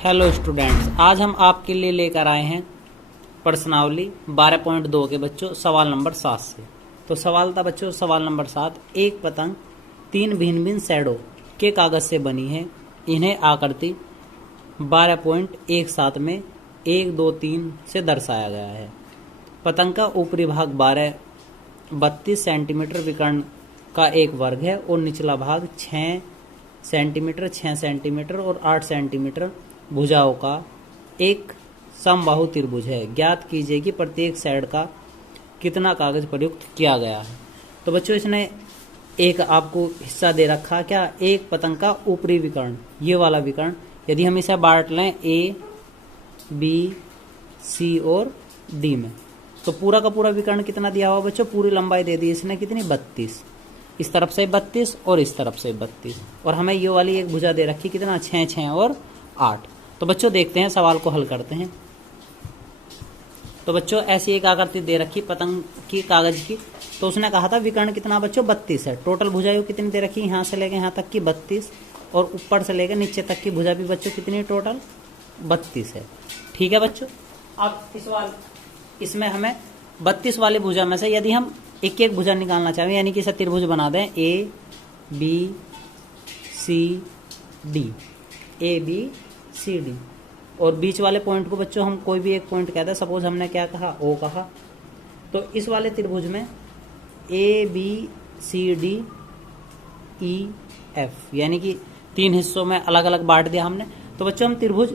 Hello students, आज हम आपके लिए लेकर आए हैं प्रश्नावली 12.2 के बच्चों सवाल नंबर 7 से। तो सवाल था बच्चों सवाल नंबर 7, एक पतंग 3 भिन्न भिन्न शैडो के कागज से बनी है। इन्हें आकृति 12.17 में 1, 2, 3 से दर्शाया गया है। पतंग का ऊपरी भाग 32 सेंटीमीटर विकर्ण का एक वर्ग है और निचला भाग 6 सेंटीमीटर, 6 सेंटीमीटर और 8 सेंटीमीटर भुजाओं का एक समबाहु त्रिभुज है। ज्ञात कीजिए कि प्रत्येक साइड का कितना कागज प्रयुक्त किया गया है। तो बच्चों इसने एक आपको हिस्सा दे रखा, क्या, एक पतंग का ऊपरी विकर्ण, ये वाला विकर्ण, यदि हम इसे बांट लें ए, बी, सी और डी में, तो पूरा का पूरा विकर्ण कितना दिया हुआ बच्चों, पूरी लंबाई दे दी इसने कितनी, 32। इस तरफ से 32 और इस तरफ से 32, और हमें ये वाली एक भुजा दे रखी कितना, 6, 6 और 8। तो बच्चों देखते हैं, सवाल को हल करते हैं। तो बच्चों ऐसी एक आकृति दे रखी पतंग की कागज की। तो उसने कहा था विकर्ण कितना बच्चों, 32 है। टोटल भुजाएं कितनी दे रखी, यहाँ से लेके यहाँ तक की 32, और ऊपर से लेकर नीचे तक की भुजा भी बच्चों कितनी, टोटल 32 है। ठीक है बच्चों, अब इसमें हमें 32 वाली भुजा में से यदि हम एक एक भुजा निकालना चाहें, यानी कि इसे त्रिभुज बना दें, A B C D, A B C D, और बीच वाले पॉइंट को बच्चों हम कोई भी एक पॉइंट कहते हैं। सपोज हमने क्या कहा, ओ कहा। तो इस वाले त्रिभुज में A B C D E F, यानी कि 3 हिस्सों में अलग अलग बांट दिया हमने। तो बच्चों हम त्रिभुज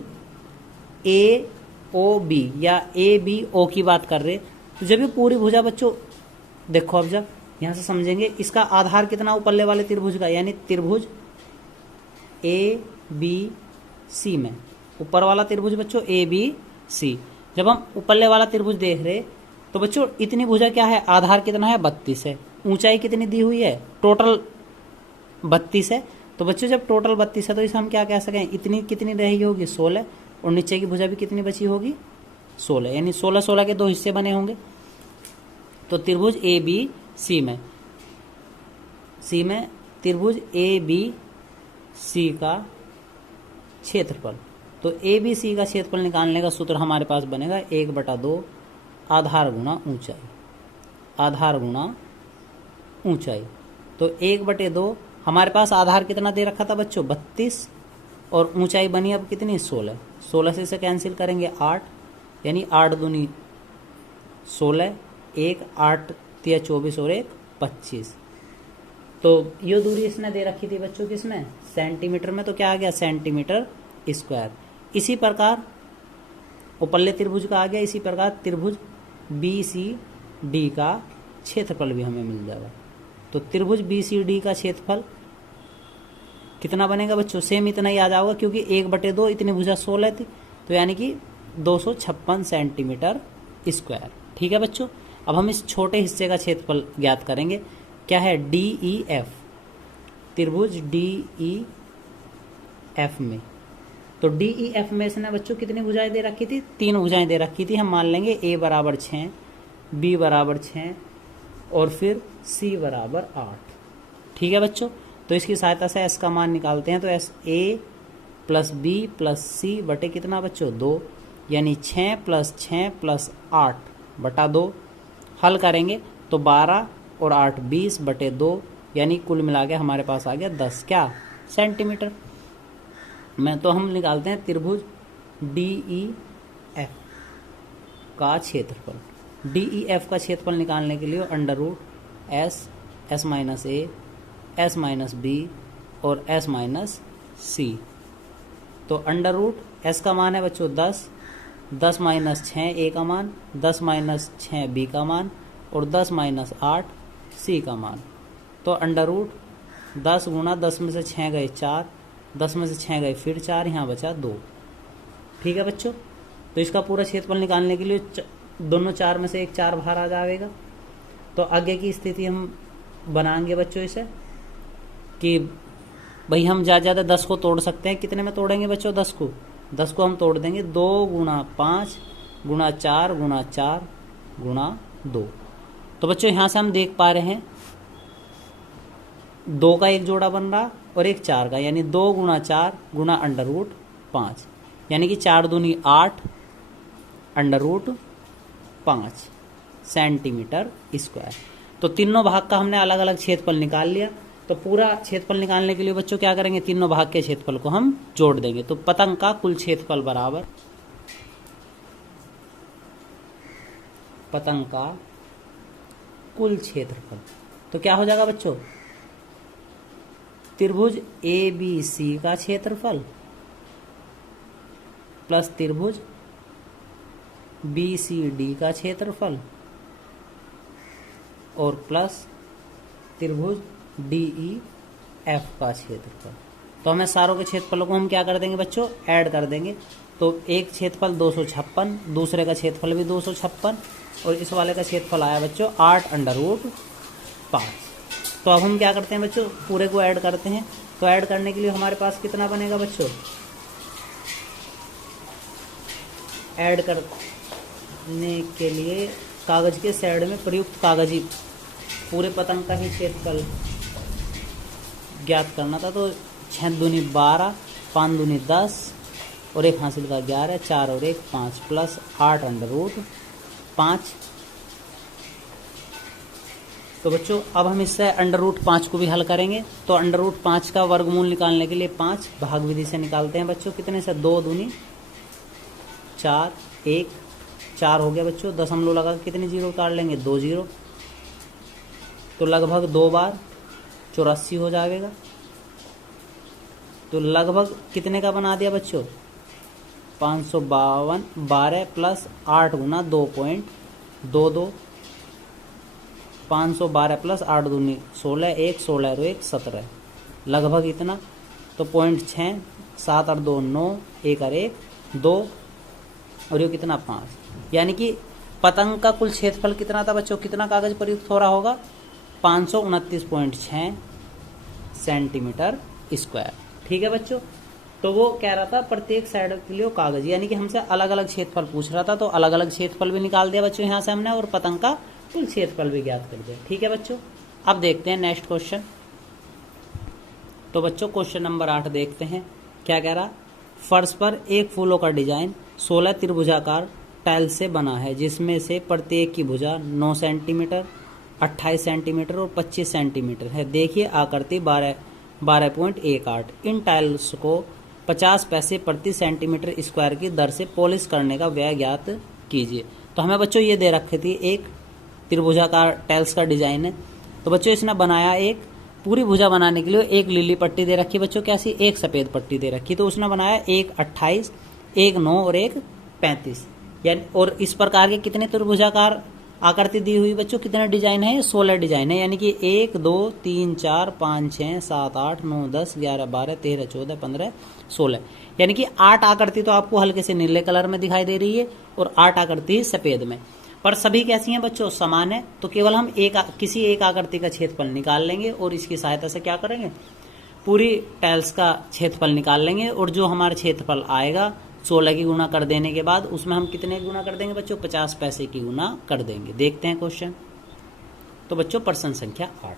ए ओ बी या ए बी ओ की बात कर रहे हैं। तो जब ये पूरी भुजा बच्चों देखो, अब जब यहां से समझेंगे इसका आधार कितना ऊपरले वाले त्रिभुज का, यानी त्रिभुज ए बी सी में, ऊपर वाला त्रिभुज बच्चों ए बी सी। जब हम ऊपरले वाला त्रिभुज देख रहे तो बच्चों इतनी भुजा क्या है, आधार कितना है, 32 है। ऊंचाई कितनी दी हुई है, टोटल 32 है। तो बच्चों जब टोटल 32 है तो इसे हम क्या कह सकें, इतनी कितनी रही होगी, 16, और नीचे की भुजा भी कितनी बची होगी, 16, यानी 16 16 के 2 हिस्से बने होंगे। तो त्रिभुज ए बी सी में त्रिभुज ए बी सी का क्षेत्रफल, तो ए बी सी का क्षेत्रफल निकालने का सूत्र हमारे पास बनेगा 1/2 आधार गुणा ऊंचाई, आधार गुणा ऊंचाई। तो 1/2 हमारे पास आधार कितना दे रखा था बच्चों, 32, और ऊंचाई बनी अब कितनी, 16। 16 से इसे कैंसिल करेंगे 8, यानी 8 दूनी 16, 1 8 3 24 और 1 25। तो ये दूरी इसने दे रखी थी बच्चों किसमें, सेंटीमीटर में। तो क्या आ गया, सेंटीमीटर स्क्वायर। इसी प्रकार ऊपरले त्रिभुज का आ गया। इसी प्रकार त्रिभुज बी सी डी का क्षेत्रफल भी हमें मिल जाएगा। तो त्रिभुज बी सी डी का क्षेत्रफल कितना बनेगा बच्चों, सेम इतना ही आ जाएगा, क्योंकि 1/2 इतनी भुजा 16 थी, तो यानी कि 256 सेंटीमीटर स्क्वायर। ठीक है बच्चों, अब हम इस छोटे हिस्से का क्षेत्रफल ज्ञात करेंगे। क्या है, डी ई एफ, त्रिभुज डी ई एफ में। तो डी ई एफ में इसने बच्चों कितनी भुजाएं दे रखी थी, 3 भुजाएं दे रखी थी। हम मान लेंगे ए बराबर 6, बी बराबर 6 और फिर सी बराबर 8। ठीक है बच्चों, तो इसकी सहायता से एस का मान निकालते हैं। तो S A plus B plus C बटे कितना बच्चों, 2, यानी 6 + 6 + 8/2। हल करेंगे तो 12 और 8 20/2, यानी कुल मिला के हमारे पास आ गया 10 क्या, सेंटीमीटर में। तो हम निकालते हैं त्रिभुज डी ई एफ का क्षेत्रफल। डी ई एफ का क्षेत्रफल निकालने के लिए √ एस, एस माइनस ए, एस माइनस बी और एस माइनस सी। तो √ एस का मान है बच्चों 10, 10 - 6 ए का मान, 10 - 6 बी का मान, और 10 - 8 सी का मान। तो √ 10 × 10 में से 6 गए 4, 10 में से 6 गए फिर 4, यहाँ बचा 2। ठीक है बच्चों, तो इसका पूरा क्षेत्रफल निकालने के लिए दोनों 4 में से एक 4 बाहर आ जाएगा। तो आगे की स्थिति हम बनाएंगे बच्चों इसे, कि भाई हम ज़्यादा 10 को तोड़ सकते हैं। कितने में तोड़ेंगे बच्चों, 10 को? 10 को हम तोड़ देंगे 2 × 5 × 4 × 4 × 2। तो बच्चों यहाँ से हम देख पा रहे हैं 2 का एक जोड़ा बन रहा और एक 4 का, यानी 2 × 4 × √5। यानी कि 4 दूनी 8 √5 सेंटीमीटर स्क्वायर। तो तीनों भाग का हमने अलग अलग क्षेत्रफल निकाल लिया। तो पूरा क्षेत्रफल निकालने के लिए बच्चों क्या करेंगे, तीनों भाग के क्षेत्रफल को हम जोड़ देंगे। तो पतंग का कुल क्षेत्रफल बराबर पतंग का कुल क्षेत्रफल, तो क्या हो जाएगा बच्चों, त्रिभुज ABC का क्षेत्रफल प्लस त्रिभुज BCD का क्षेत्रफल और प्लस त्रिभुज DEF का क्षेत्रफल। तो हमें सारों के क्षेत्रफलों को हम क्या कर देंगे बच्चों, ऐड कर देंगे। तो एक क्षेत्रफल 256, दूसरे का क्षेत्रफल भी 256 और इस वाले का क्षेत्रफल आया बच्चों 8√5। तो अब हम क्या करते हैं बच्चों, पूरे को ऐड करते हैं। तो ऐड करने के लिए हमारे पास कितना बनेगा बच्चों, ऐड करने के लिए कागज के साइड में प्रयुक्त कागजी पूरे पतंग का ही क्षेत्रफल ज्ञात करना था। तो 6 दूनी 12, 5 दूनी 10 और एक हासिल का 11, 4 और 1 5 प्लस 8√5। तो बच्चों अब हम इससे √5 को भी हल करेंगे। तो √5 का वर्गमूल निकालने के लिए 5 भाग विधि से निकालते हैं बच्चों। कितने से, 2 दूनी 4, 1 4 हो गया बच्चों। दशमलव लगा के कितने जीरो उतार लेंगे, 2 जीरो। तो लगभग 2 बार 84 हो जाएगा। तो लगभग कितने का बना दिया बच्चों, 552। 12 प्लस 8 गुना 2.22, 512 प्लस 8 दूनी 16, 1 16 और 1 17, लगभग इतना। तो 0.6, 7 और 2 9, 1 और 1 2 और ये कितना 5। यानी कि पतंग का कुल क्षेत्रफल कितना था बच्चों, कितना कागज प्रयुक्त हो रहा होगा, 529.6 सेंटीमीटर स्क्वायर। ठीक है बच्चों। तो वो कह रहा था प्रत्येक साइड के लिए कागज, यानी कि हमसे अलग अलग क्षेत्रफल पूछ रहा था। तो अलग अलग क्षेत्रफल भी निकाल दिया बच्चों यहाँ से हमने और पतंग का कुल क्षेत्रफल भी ज्ञात कर दिया। ठीक है बच्चों। अब देखते हैं नेक्स्ट क्वेश्चन। तो बच्चों क्वेश्चन नंबर 8 देखते हैं क्या कह रहा। फर्श पर एक फूलों का डिजाइन 16 त्रिभुजाकार टाइल से बना है, जिसमें से प्रत्येक की भुजा 9 सेंटीमीटर, 28 सेंटीमीटर और 25 सेंटीमीटर है। देखिए आकृति 12.18। इन टाइल्स को 50 पैसे प्रति सेंटीमीटर स्क्वायर की दर से पॉलिश करने का व्यय ज्ञात कीजिए। तो हमें बच्चों ये दे रखी थी, एक त्रिभुजाकार टाइल्स का डिजाइन है। तो बच्चों इसने बनाया, एक पूरी भुजा बनाने के लिए एक लीली पट्टी दे रखी बच्चों, कैसी, एक सफेद पट्टी दे रखी। तो उसने बनाया एक 28, एक 9 और एक 35, यानी और इस प्रकार के कितने त्रिभुजाकार आकृति दी हुई बच्चों, कितने डिजाइन है, 16 डिजाइन है। यानी कि 1 2 3 4 5 6 7 8 9 10 11 12 13 14 15 16, यानी कि 8 आकृति तो आपको हल्के से नीले कलर में दिखाई दे रही है और 8 आकृति सफेद में, पर सभी कैसी हैं बच्चों, समान है। तो केवल हम किसी एक आकृति का क्षेत्रफल निकाल लेंगे और इसकी सहायता से क्या करेंगे, पूरी टाइल्स का क्षेत्रफल निकाल लेंगे। और जो हमारा क्षेत्रफल आएगा 16 की गुना कर देने के बाद उसमें हम कितने गुना कर देंगे बच्चों, 50 पैसे की गुना कर देंगे। देखते हैं क्वेश्चन। तो बच्चों प्रश्न संख्या 8।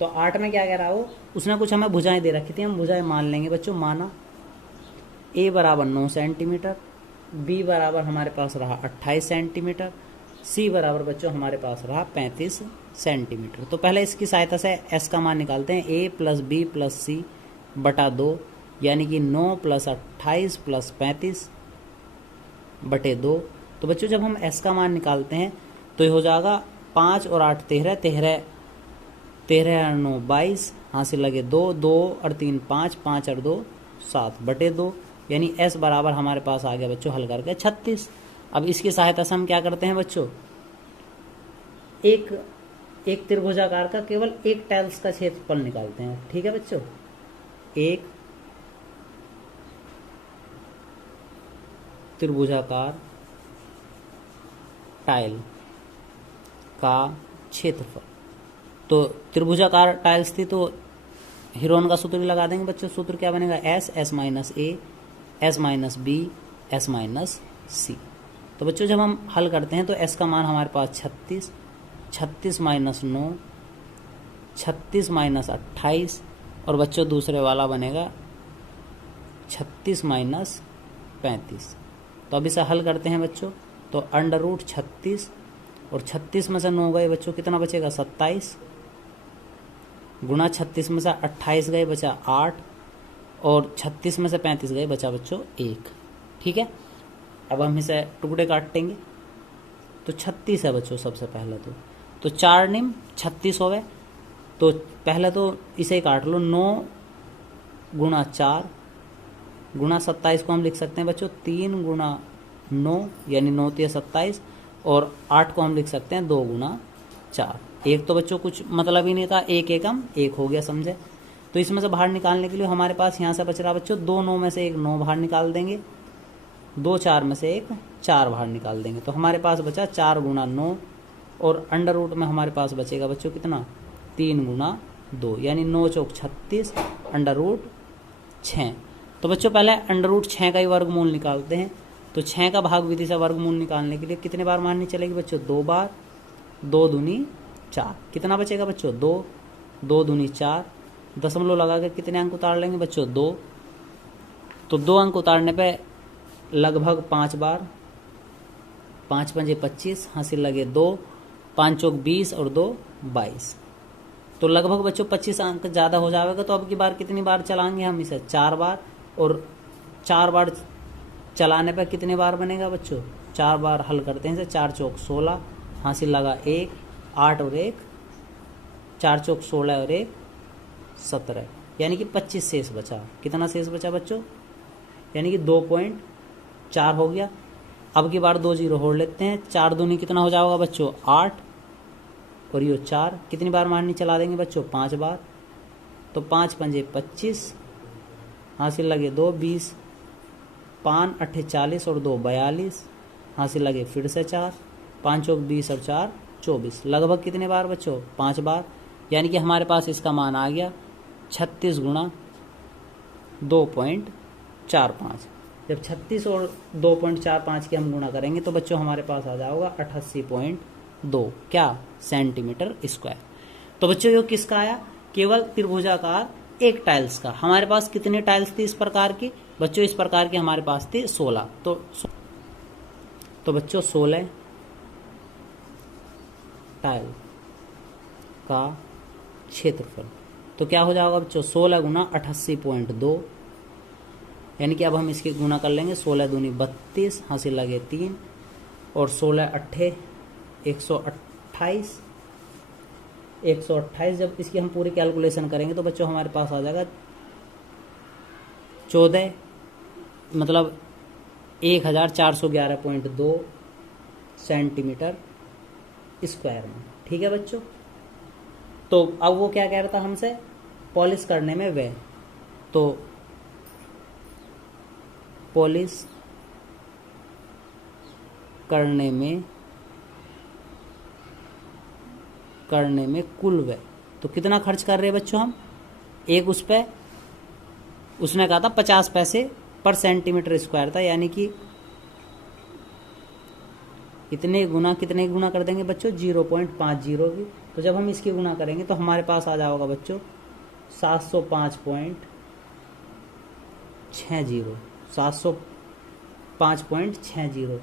तो 8 में क्या कह रहा हो, उसने कुछ हमें भुजाएं दे रखी थी, हम भुजाएं मान लेंगे बच्चों। माना A बराबर 9 सेंटीमीटर, B बराबर हमारे पास रहा 28 सेंटीमीटर, C बराबर बच्चों हमारे पास रहा 35 सेंटीमीटर। तो पहले इसकी सहायता से S का मान निकालते हैं। A plus B plus C बटा 2, यानी कि 9 प्लस 28 प्लस 35 बटे 2। तो बच्चों जब हम S का मान निकालते हैं तो ये हो जाएगा 5 और 8 13, 13 और 9 22, हासिल लगे 2, 2 और 3 5, 5 और 2 7 बटे 2, यानी S बराबर हमारे पास आ गया बच्चों हल करके 36। अब इसकी सहायता से हम क्या करते हैं बच्चों, एक त्रिभुजाकार का केवल एक टाइल्स का क्षेत्रफल निकालते हैं। ठीक है बच्चों, एक त्रिभुजाकार टाइल का क्षेत्रफल। तो त्रिभुजाकार टाइल्स थी तो हीरोन का सूत्र लगा देंगे बच्चों। सूत्र क्या बनेगा, S minus A, S minus B, S minus C। तो बच्चों जब हम हल करते हैं तो S का मान हमारे पास 36, 36 माइनस 9, 36 माइनस 28 और बच्चों दूसरे वाला बनेगा 36 माइनस 35। तो अब इसे हल करते हैं बच्चों। तो अंडर रूट 36 और 36 में से 9 गए बच्चों, कितना बचेगा 27, गुणा 36 में से 28 गए बचा 8, और 36 में से 35 गए बचा बच्चों 1। ठीक है, अब हम इसे टुकड़े काटेंगे। तो 36 है बच्चों सबसे पहले तो 4 निम 36 हो गए। तो पहले तो इसे काट लो, 9 गुणा 4 गुणा 27 को हम लिख सकते हैं बच्चों 3 गुणा 9 यानी 9 3 27, और 8 को हम लिख सकते हैं 2 गुणा 4। एक तो बच्चों कुछ मतलब ही नहीं था, एक एकम 1 हो गया, समझे। तो इसमें से बाहर निकालने के लिए हमारे पास यहाँ से बच रहा बच्चों 2 9 में से 1 9 बाहर निकाल देंगे, 2 4 में से 1 4 बाहर निकाल देंगे। तो हमारे पास बचा 4 गुणा 9, और अंडर रूट में हमारे पास बचेगा बच्चों कितना 3 गुणा 2 यानी 9 चौक 36 अंडर रूट 6। तो बच्चों पहले अंडर रूट 6 का ही वर्गमूल निकालते हैं। तो 6 का भाग विधि से वर्गमूल निकालने के लिए कितने बार मारनी चलेगी बच्चों 2 बार, 2 दूनी 4, कितना बचेगा बच्चों 2, 2 दूनी 4, दशमलव लगा के कितने अंक उतार लेंगे बच्चों 2। तो 2 अंक उतारने पे लगभग 5 बार, 5 पंजे 25, हासिल लगे 2, 5 चौक 20 और 2 22। तो लगभग बच्चों 25 अंक ज़्यादा हो जाएगा। तो अब की बार कितनी बार चलाएंगे हम इसे 4 बार, और 4 बार चलाने पर कितने बार बनेगा बच्चों 4 बार हल करते हैं इसे, 4 चौक 16, हासिल लगा 1, 8 और 1, 4 चौक 16 और 1 17, यानी कि 25 शेष बचा। कितना शेष बचा बच्चों, यानी कि 2.4 हो गया। अब की बार 2 जीरो होड़ लेते हैं, 4 दूनी कितना हो जाएगा बच्चों 8, और ये 4 कितनी बार मारनी चला देंगे बच्चों 5 बार। तो 5 पंजे 25, हासिल लगे 2 20, 5 8 40 और 2 42, हासिल लगे फिर से 4, 5 चौक 20 और 4 24, लगभग कितने बार बच्चों 5 बार। यानी कि हमारे पास इसका मान आ गया 36 गुणा 2.45। जब 36 और 2.45 की हम गुणा करेंगे तो बच्चों हमारे पास आ जाएगा 88.2 क्या सेंटीमीटर स्क्वायर। तो बच्चों ये किसका आया, केवल त्रिभुजाकार एक टाइल्स का। हमारे पास कितनी टाइल्स थी इस प्रकार की बच्चों, इस प्रकार की हमारे पास थी 16। तो बच्चों 16 टाइल का क्षेत्रफल, तो क्या हो जाएगा बच्चों 16 गुना 88.2, यानी कि अब हम इसकी गुणा कर लेंगे, 16 दूनी 32, हासिल लगे 3, और 16 अट्ठे 128, 128। जब इसकी हम पूरी कैलकुलेशन करेंगे तो बच्चों हमारे पास आ जाएगा 14 मतलब 1411.2 सेंटीमीटर स्क्वायर में। ठीक है बच्चों, तो अब वो क्या कह रहा था हमसे, पॉलिश करने में व्यय। तो पॉलिश करने में कुल व्यय, तो कितना खर्च कर रहे हैं बच्चों हम, एक उस पे उसने कहा था 50 पैसे पर सेंटीमीटर स्क्वायर था, यानी कि कितने गुना कर देंगे बच्चों 0.50 की। तो जब हम इसकी गुना करेंगे तो हमारे पास आ जाएगा बच्चों 705.60।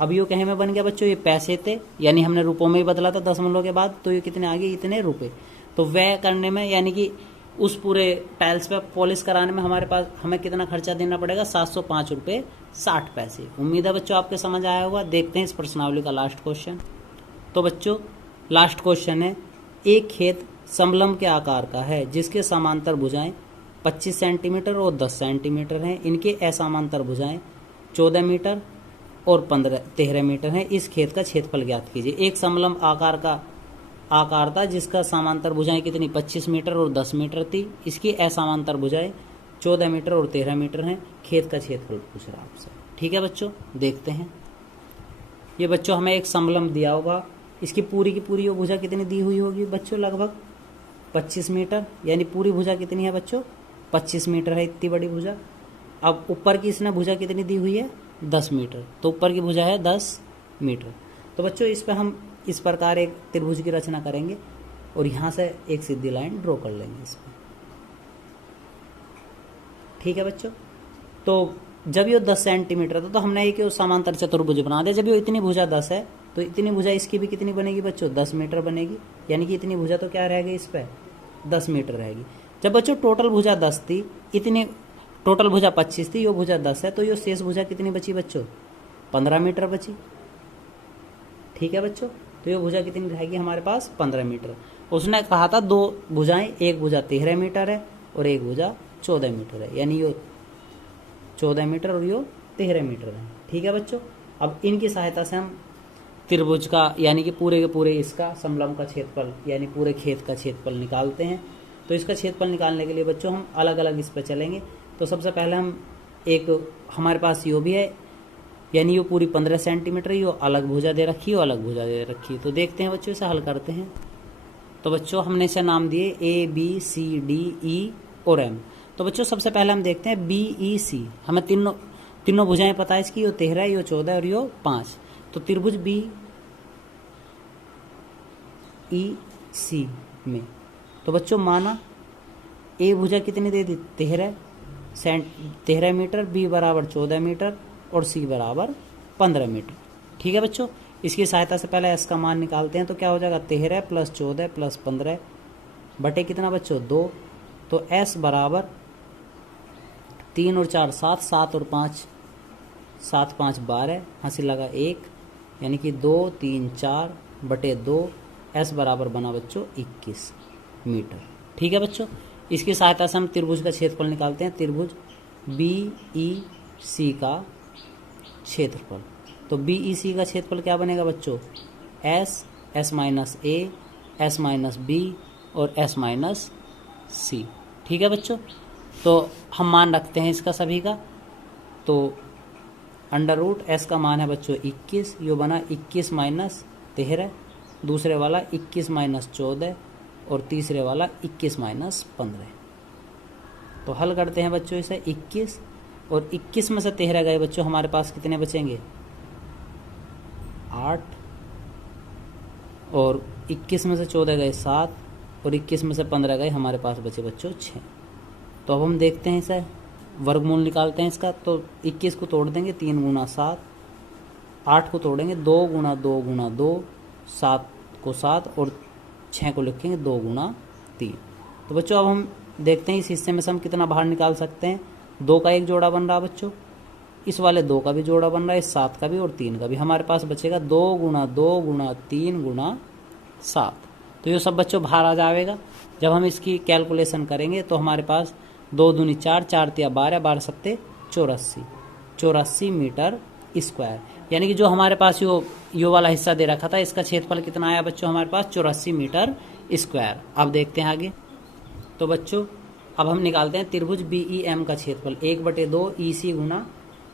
अब यो कहे में बन गया बच्चों, ये पैसे थे यानी हमने रुपयों में ही बदला था दशमलव के बाद, तो ये कितने आ गए इतने रुपए। तो व्यय करने में यानी कि उस पूरे टाइल्स पे पॉलिश कराने में हमें कितना खर्चा देना पड़ेगा 705 रुपये 60 पैसे। उम्मीद है बच्चों आपके समझ आया होगा। देखते हैं इस प्रश्नावली का लास्ट क्वेश्चन। तो बच्चों लास्ट क्वेश्चन है, एक खेत समलंब के आकार का है जिसके समांतर भुजाएं 25 सेंटीमीटर और 10 सेंटीमीटर हैं। इनके असमांतर भुजाएं 14 मीटर और 13 मीटर हैं। इस खेत का क्षेत्रफल ज्ञात कीजिए। एक समलंब आकार था जिसका समांतर भुजाएं कितनी 25 मीटर और 10 मीटर थी। इसकी असमांतर भुजाएं 14 मीटर और 13 मीटर हैं। खेत का क्षेत्रफल पूछ रहा आपसे। ठीक है बच्चों, देखते हैं। ये बच्चों हमें एक समलंब दिया होगा, इसकी पूरी की पूरी भुजा कितनी दी हुई होगी बच्चों, लगभग 25 मीटर, यानी पूरी भुजा कितनी है बच्चों 25 मीटर है, इतनी बड़ी भुजा। अब ऊपर की इसने भुजा कितनी दी हुई है 10 मीटर, तो ऊपर की भुजा है 10 मीटर। तो बच्चों इस पर हम इस प्रकार एक त्रिभुज की रचना करेंगे और यहाँ से एक सीधी लाइन ड्रॉ कर लेंगे इसमें। ठीक है बच्चों, तो जब ये 10 सेंटीमीटर था तो हमने एक समांतर चतुर्भुज बना दिया। जब ये इतनी भुजा 10 है तो इतनी भुजा इसकी भी कितनी बनेगी बच्चों, 10 मीटर बनेगी। यानी कि इतनी भुजा तो क्या रहेगी इस पर, 10 मीटर रहेगी। जब बच्चों टोटल भुजा 10 थी, इतनी टोटल भुजा 25 थी, ये भुजा 10 है, तो ये शेष भुजा कितनी बची बच्चों, 15 मीटर बची। ठीक है बच्चों, तो ये भुजा कितनी रहेगी हमारे पास, 15 मीटर। उसने कहा था दो भुजाएं, एक भुजा 13 मीटर है और एक भुजा 14 मीटर है, यानी ये 14 मीटर और ये 13 मीटर है। ठीक है बच्चों, अब इनकी सहायता से हम त्रिभुज का यानी कि पूरे के पूरे इसका समलंब का क्षेत्रफल यानी पूरे खेत का क्षेत्रफल निकालते हैं। तो इसका क्षेत्रफल निकालने के लिए बच्चों हम अलग अलग इस पर चलेंगे। तो सबसे पहले हम एक हमारे पास यो भी है, यानी ये पूरी 15 सेंटीमीटर, ये अलग भुजा दे रखी है, अलग भुजा दे रखी है। तो देखते हैं बच्चों, इसे हल करते हैं। तो बच्चों हमने इसे नाम दिए A B C D E और M। तो बच्चों सबसे पहले हम देखते हैं B E C। हमें तीनों भुजाएं पता है इसकी, यो 13, यो 14 और यो 5। तो त्रिभुज B E C में तो बच्चों माना A भुजा कितनी दे दी, 13 मीटर, B बराबर 14 मीटर और C बराबर 15 मीटर। ठीक है बच्चों, इसकी सहायता से पहले S का मान निकालते हैं। तो क्या हो जाएगा, 13 + 14 + 15 बटे कितना बच्चों, 2। तो S बराबर 3 और 4 7, 7 और 5 7 5 12, हंसी लगा 1, यानी कि 2 3 4 बटे 2। S बराबर बना बच्चों 21 मीटर। ठीक है बच्चों, इसकी सहायता से हम त्रिभुज का क्षेत्रफल निकालते हैं। त्रिभुज BEC का क्षेत्रफल। तो BEC का क्षेत्रफल क्या बनेगा बच्चों, S - A S - B और S - C। ठीक है बच्चों, तो हम मान रखते हैं इसका सभी का। तो √ S का मान है बच्चों 21, यो बना 21 - 13, दूसरे वाला 21 - 14 और तीसरे वाला 21 - 15। तो हल करते हैं बच्चों इसे। 21 और 21 में से 13 गए बच्चों, हमारे पास कितने बचेंगे, 8 और 21 में से 14 गए 7 और 21 में से 15 गए, हमारे पास बचे बच्चों 6। तो अब हम देखते हैं इसे, वर्गमूल निकालते हैं इसका। तो 21 को तोड़ देंगे 3 × 7, 8 को तोड़ेंगे 2 × 2 × 2, 7 को 7 और 6 को लिखेंगे 2 × 3। तो बच्चों अब हम देखते हैं इस हिस्से में से हम कितना बाहर निकाल सकते हैं। 2 का एक जोड़ा बन रहा बच्चों, इस वाले 2 का भी जोड़ा बन रहा है, इस 7 का भी और 3 का भी। हमारे पास बचेगा 2 × 2 × 3 × 7। तो ये सब बच्चों बाहर आ जाएगा। जब हम इसकी कैलकुलेशन करेंगे तो हमारे पास 2 दूनी 4, 4 तिया 12, 12 सत्ते 84 मीटर स्क्वायर। यानी कि जो हमारे पास यो वाला हिस्सा दे रखा था, इसका क्षेत्रफल कितना आया बच्चों, हमारे पास 84 मीटर स्क्वायर। अब देखते हैं आगे। तो बच्चों अब हम निकालते हैं त्रिभुज BEM का क्षेत्रफल, 1/2 EC ×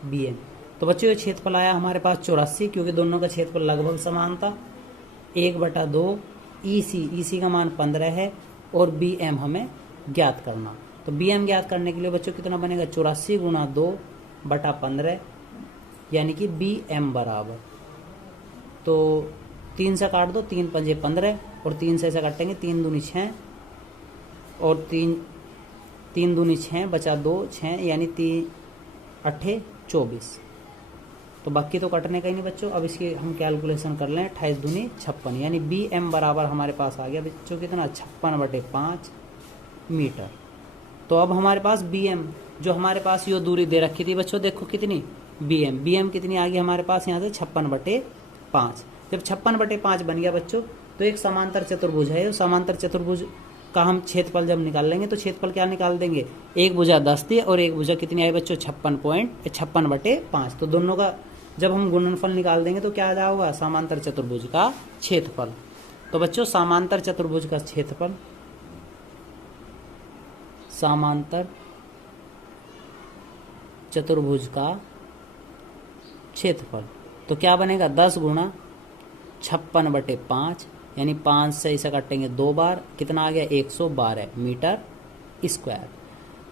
BM। तो बच्चों ये क्षेत्रफल आया हमारे पास 84, क्योंकि दोनों का क्षेत्रफल लगभग समान था। 1/2 EC का मान 15 है और BM हमें ज्ञात करना। तो BM ज्ञात करने के लिए बच्चों कितना बनेगा, 84 × 2/15, यानी कि BM बराबर, तो 3 से काट दो, 3 × 5 = 15 और 3 से ऐसे काटेंगे, 3 दूनी 6 और 3 दूनी 6 बचा 2 6, यानी 3 8 24। तो बाकी तो कटने का ही नहीं बच्चों। अब इसकी हम कैलकुलेशन कर लें, 28 दूनी 56, यानी BM बराबर हमारे पास आ गया बच्चों कितना, 56/5 मीटर। तो अब हमारे पास BM जो हमारे पास ये दूरी दे रखी थी बच्चों, देखो कितनी, BM कितनी आ गई हमारे पास यहाँ से, 56/5। जब 56/5 बन गया बच्चों, तो एक समांतर चतुर्भुज है। समांतर चतुर्भुज का हम क्षेत्रफल जब निकाल लेंगे तो क्षेत्रफल क्या निकाल देंगे, एक भुजा 10 थी और एक भुजा कितनी आई बच्चों, 56/5। तो दोनों का जब हम गुणनफल निकाल देंगे तो क्या आ जाएगा, समांतर चतुर्भुज का क्षेत्रफल। तो बच्चों समांतर चतुर्भुज का क्षेत्रफल, समांतर चतुर्भुज का क्षेत्रफल तो क्या बनेगा, 10 × 56/5, यानी 5 से इसे काटेंगे 2 बार, कितना आ गया, 112 मीटर स्क्वायर।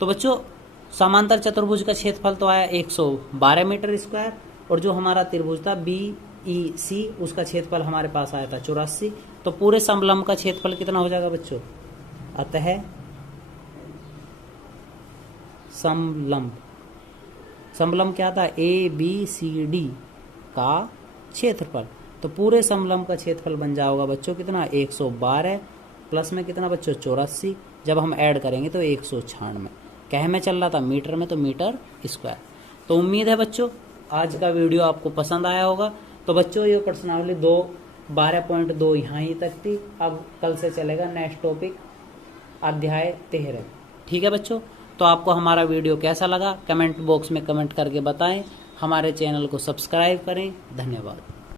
तो बच्चों समांतर चतुर्भुज का क्षेत्रफल तो आया 112 मीटर स्क्वायर, और जो हमारा त्रिभुज था BEC उसका क्षेत्रफल हमारे पास आया था 84। तो पूरे समलंब का क्षेत्रफल कितना हो जाएगा बच्चों, अतः समलंब क्या था, ए बी सी डी का क्षेत्रफल। तो पूरे समलंब का क्षेत्रफल बन जाएगा बच्चों कितना, 112 प्लस में कितना बच्चों 84, जब हम ऐड करेंगे तो 196। कह में चल रहा था मीटर में, तो मीटर स्क्वायर। तो उम्मीद है बच्चों आज का वीडियो आपको पसंद आया होगा। तो बच्चों ये प्रश्नावली 12.2 यहाँ ही तक थी। अब कल से चलेगा नेक्स्ट टॉपिक अध्याय 13। ठीक है बच्चों, तो आपको हमारा वीडियो कैसा लगा कमेंट बॉक्स में कमेंट करके बताएं। हमारे चैनल को सब्सक्राइब करें। धन्यवाद।